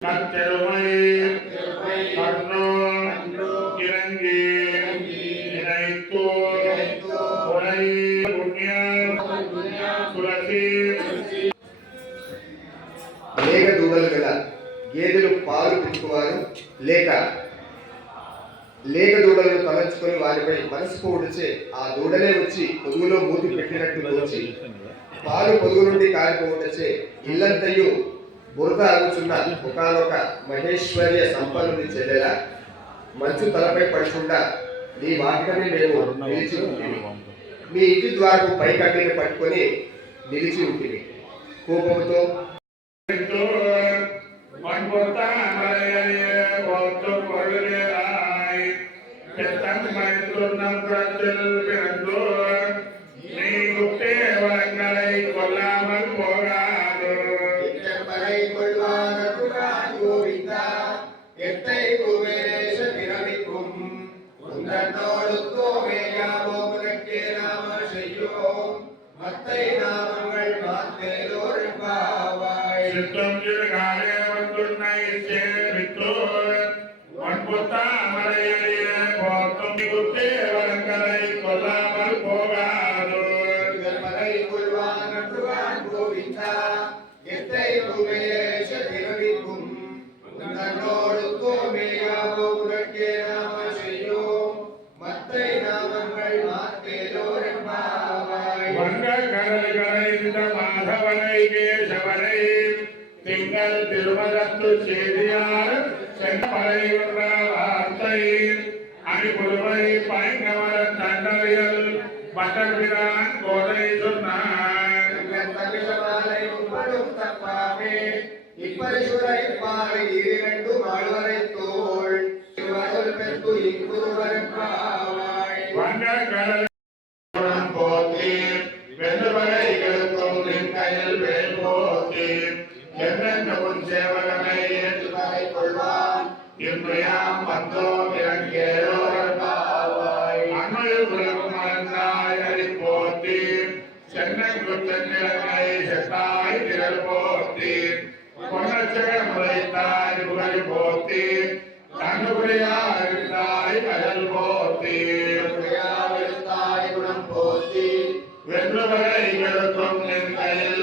கத்தெருமை கண்ணோ இறங்கி நினைத்தோ கொலை புண்ணியம் துளசி లేక దూడలు గల గేదెలు పాలు పితుకువారు లేక దూడలను తలంచుకొని వారిపై మనసు పోడిచే ఆ దూడలే వచ్చి పొదుగులో మూతి పెట్టినట్టు తోచి పాలు పొదుగు నుండి కారిపోవటచే ఇల్లంతయు బురద ఆగుచున్న ఒకనొక మహేశ్వర్య సంపన్నుని చెల్లెల మంచు తలపై పడుచుండా నీ వాటికనే మేము నిలిచి ఉంటుంది మీ ఇంటి ద్వారకు పై కట్టిని పట్టుకొని నిలిచి ఉంటుంది కోపంతో கொல்லாமல் போகாது எத்தை குபேரேச பிறவிக்கும் உந்தன்னோடு கோவேயாவோ உனக்கே நாம செய்யோம் மத்தை நாமங்கள் மாத்தேலோர் பாவாய் சித்தம் இருகாலே வந்துன்னை சேவித்தோர் மண்புத்தாமரையே போக்கும் குத்தே வளங்களை கொல்லாமல் போகாதோ மலை கொள்வான் நன்றுவான் கோவிந்தா எத்தை குபேரேச பிறவிக்கும் உந்தன்னோடு கோவேயாவோ உனக்கே நாம செய்யோம் மத்தை நாமங்கள் மாத்தேலோர் பாவாய் வங்க கடல்களை இந்த மாதவனை கேசவனை திங்கள் திருமதத்து செய்தியார் செம்பறை என்ற வார்த்தை அணிபுருவை பயங்கமர தண்டவியல் பட்டர்பிரான் கோதை சொன்னார் தகுதமாலை உப்படும் தப்பாமே இப்பரிசுரை பாறை இரண்டு மாழ்வரை தோள் திருவருள் பெற்று இங்குருவரும் பாவாய் வங்க கடல் போத்தி வெண்டுவரைகளுக்கும் நின் கையில் வேல் போத்தி என்னென்ன உன் சேவகனை ஏற்றுவரை கொள்வான் இன்றையாம் வந்தோம் இறங்கேரோர் பாவாய் அண்மையில் உலகம் மறந்தாய் அறி போத்தி சென்னங்குத்தன் நிலங்களை செத்தாய் திரள் போத்தி பொன்னச்சக முறைத்தாய் புகழ் போத்தி கண்ணுபுரியாய் கடல் போத்தி தாய் குணம் போத்தி வென்றுவரைகளுக்கும் நின் கையில்